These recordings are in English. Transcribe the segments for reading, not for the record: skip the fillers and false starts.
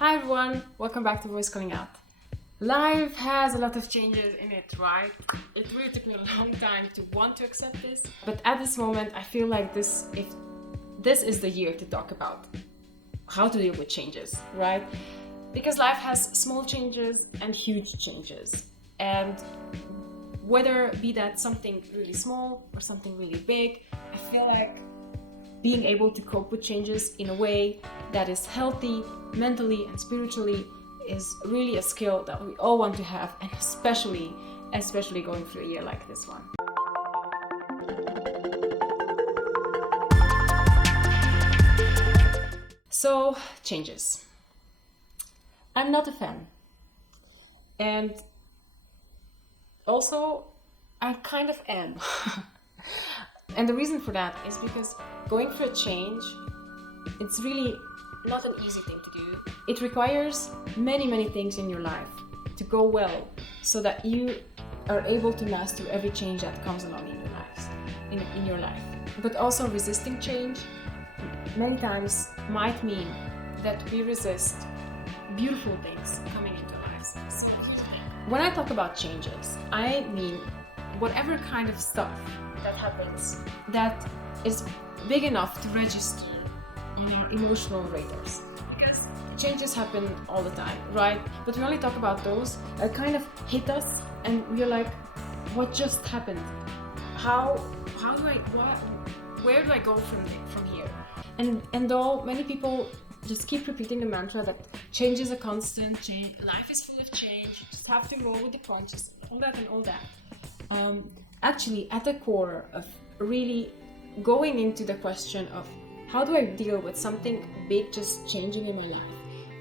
Hi everyone, welcome back to Voice Calling Out. Life has a lot of changes in it, right? It really took me a long time to want to accept this, but at this moment I feel like this is the year to talk about how to deal with changes, right? Because life has small changes and huge changes, and whether be that something really small or something really big, I feel like being able to cope with changes in a way that is healthy mentally and spiritually is really a skill that we all want to have, and especially going through a year like this one. So, changes. I'm not a fan. And also, I kind of am. And the reason for that is because going through a change, it's really not an easy thing to do. It requires many things in your life to go well so that you are able to master every change that comes along in your life. But also resisting change many times might mean that we resist beautiful things coming into our lives. So when I talk about changes, I mean whatever kind of stuff that happens that is big enough to register on our emotional radars. Because changes happen all the time, right? But we only talk about those that kind of hit us and we're like, what just happened? Where do I go from here? And though many people just keep repeating the mantra that change is a constant, life is full of change, you just have to roll with the punches, all that. Actually, at the core of really going into the question of how do I deal with something big just changing in my life,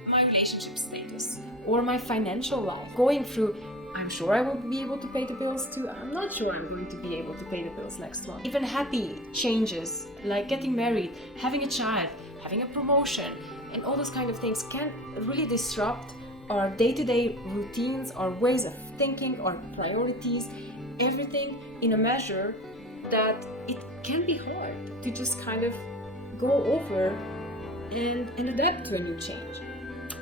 my relationship status, or my financial life, going through, I'm sure I will be able to pay the bills too, I'm not sure I'm going to be able to pay the bills next month. Even happy changes, like getting married, having a child, having a promotion, and all those kind of things can really disrupt our day-to-day routines, our ways of thinking, our priorities, everything in a measure that it can be hard to just kind of go over and adapt to a new change.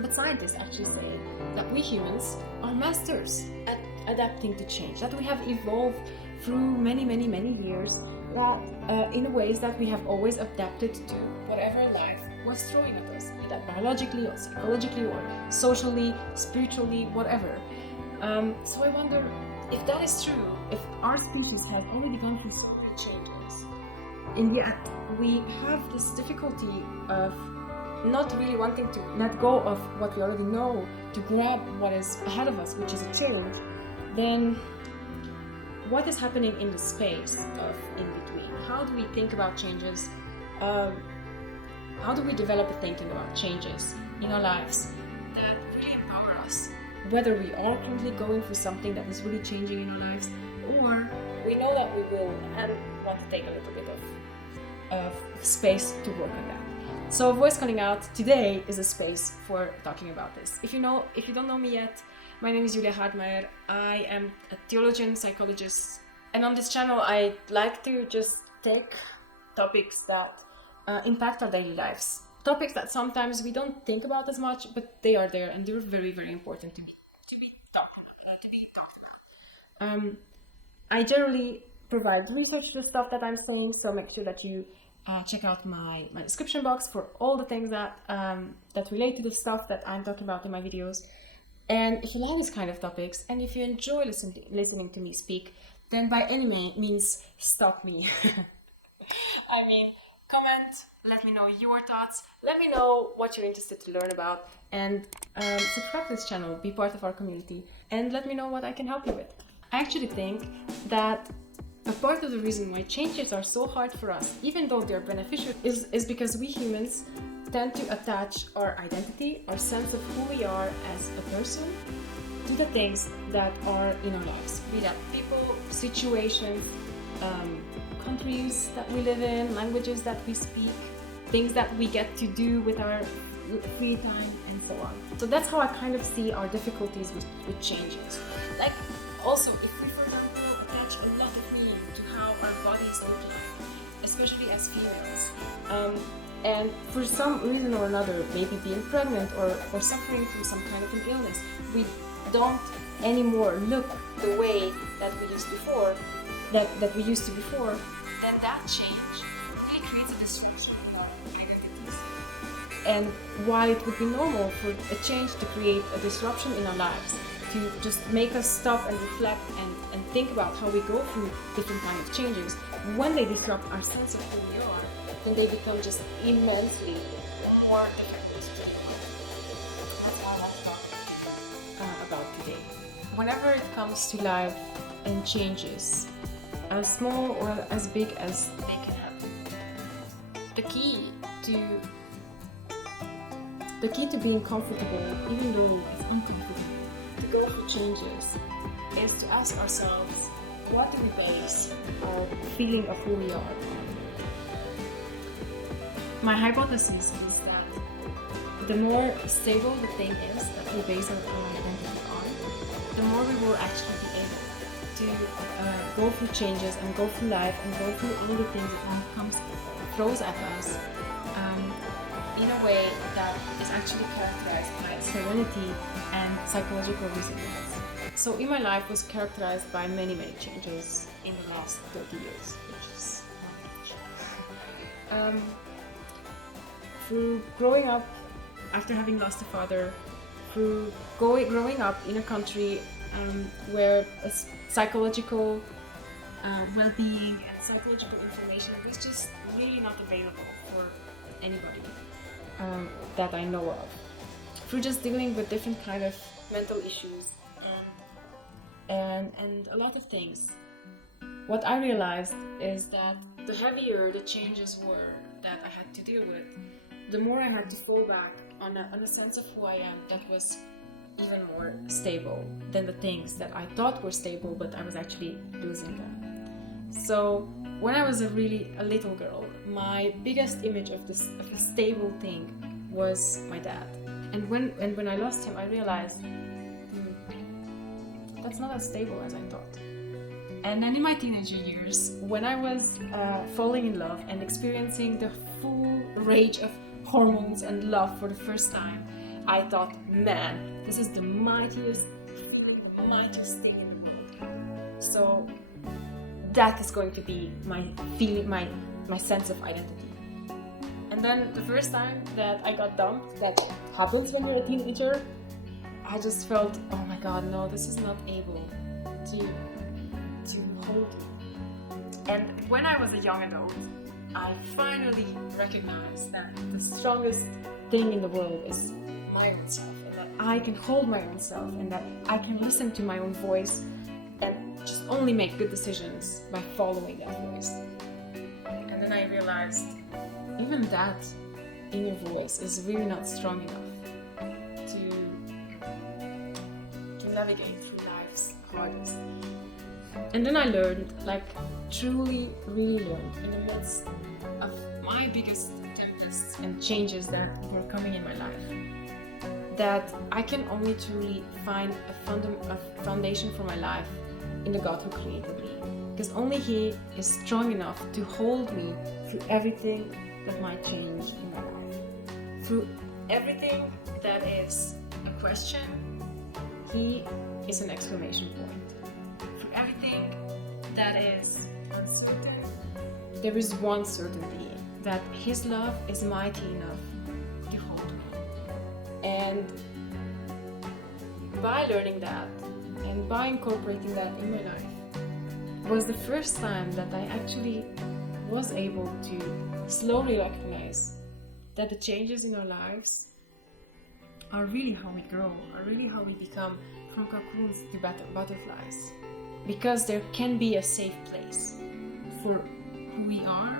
But scientists actually say that we humans are masters at adapting to change, that we have evolved through many years that, in ways that we have always adapted to whatever life was throwing at us, be that biologically or psychologically or socially, spiritually, whatever. So I wonder if that is true, if our species has already gone through so many changes, and yet we have this difficulty of not really wanting to let go of what we already know to grab what is ahead of us, which is a change, then what is happening in the space of in between? How do we think about changes? How do we develop a thinking about changes in our lives that really empower us? Whether we are currently going through something that is really changing in our lives, or we know that we will and want to take a little bit of space to work on that. So Voice Calling Out today is a space for talking about this. If you don't know me yet, my name is Julia Hardmeijer. I am a theologian, psychologist, and on this channel I like to just take topics that impact our daily lives. Topics that sometimes we don't think about as much, but they are there and they're very important to be talked about. I generally provide research to the stuff that I'm saying, so make sure that you check out my description box for all the things that relate to the stuff that I'm talking about in my videos. And if you like this kind of topics, and if you enjoy listening to me speak, then by any means stop me. I mean, comment, let me know your thoughts, let me know what you're interested to learn about, and subscribe to this channel, be part of our community, and let me know what I can help you with. I actually think that a part of the reason why changes are so hard for us, even though they're beneficial, is because we humans tend to attach our identity, our sense of who we are as a person, to the things that are in our lives. Be that people, situations, countries that we live in, languages that we speak, things that we get to do with our free time, and so on. So that's how I kind of see our difficulties with changes. Like, also, if we, for example, attach a lot of meaning to how our bodies look like, especially as females, And for some reason or another, maybe being pregnant or suffering from some kind of an illness, we don't anymore look the way that we used before, that we used to before, then that change really creates a disruption of our identities. And while it would be normal for a change to create a disruption in our lives, to just make us stop and reflect and think about how we go through different kind of changes, when they disrupt our sense of who we are, then they become just immensely more difficult to deal with. That's what I want to talk about today. Whenever it comes to life and changes, as small or as big as they can happen, the key to being comfortable, even though it's uncomfortable, to go through changes, is to ask ourselves, what do we base our feeling of who we are? My hypothesis is that the more stable the thing is that we base our identity on, the more we will actually be able to go through changes and go through life and go through all the things that life throws at us in a way that is actually characterized by serenity and psychological resilience. So in my life was characterized by many changes in the last 30 years, which is not much. Through growing up, after having lost a father, through growing up in a country where psychological well-being and psychological information was just really not available for anybody that I know of. Through just dealing with different kind of mental issues and a lot of things, what I realized is that the heavier the changes were that I had to deal with, the more I had to fall back on a sense of who I am that was even more stable than the things that I thought were stable, but I was actually losing them. So when I was a little girl, my biggest image of a stable thing was my dad. And when I lost him, I realized that's not as stable as I thought. And then in my teenager years, when I was falling in love and experiencing the full rage of hormones and love for the first time, I thought, man, this is the mightiest feeling, the mightiest thing in the world. So that is going to be my feeling, my sense of identity. And then the first time that I got dumped, that happens when you're a teenager, I just felt, oh my god, no, this is not able to hold you. And when I was a young adult, I finally recognized that the strongest thing in the world is my own self, and that I can hold my own self, and that I can listen to my own voice and just only make good decisions by following that voice. And then I realized even that inner voice is really not strong enough to navigate through life's hardest. And then I learned, truly, really learned, in the midst of my biggest tempests and changes that were coming in my life, that I can only truly find a foundation for my life in the God who created me. Because only He is strong enough to hold me through everything that might change in my life. Through everything that is a question, He is an exclamation point. Through everything that is uncertain, there is one certainty, that His love is mighty enough to hold me. And by learning that and by incorporating that in my life was the first time that I actually was able to slowly recognize that the changes in our lives are really how we grow, are really how we become from cocoons to butterflies. Because there can be a safe place for who we are,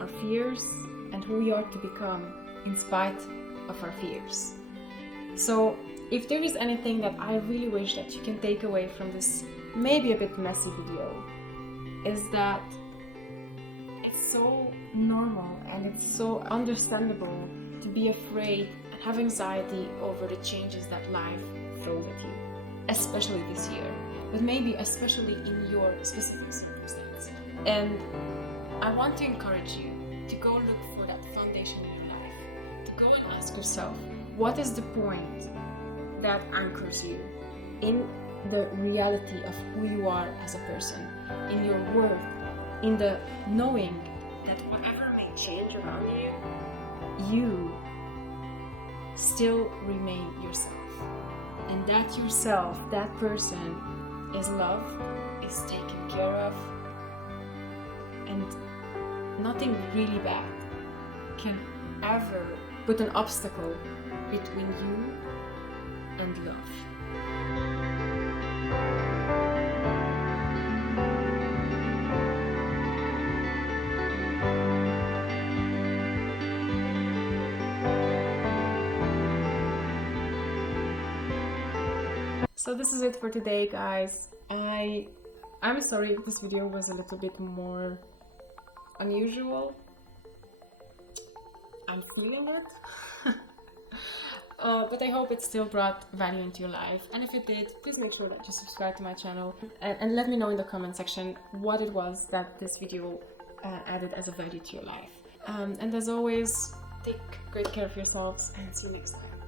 our fears, and who we are to become in spite of our fears. So if there is anything that I really wish that you can take away from this maybe a bit messy video, is that it's so normal and it's so understandable to be afraid and have anxiety over the changes that life throws at you, especially this year, but maybe especially in your specific circumstance. And I want to encourage you to go look for that foundation in your ask yourself, what is the point that anchors you in the reality of who you are as a person, in your worth, in the knowing that whatever may change around you, you still remain yourself. And that yourself, that person, is loved, is taken care of, and nothing really bad can ever put an obstacle between you and love. So this is it for today, guys. I'm sorry if this video was a little bit more unusual. I'm feeling it. But I hope it still brought value into your life. And if it did, please make sure that you subscribe to my channel and let me know in the comment section what it was that this video added as a value to your life. And as always, take great care of yourselves and see you next time.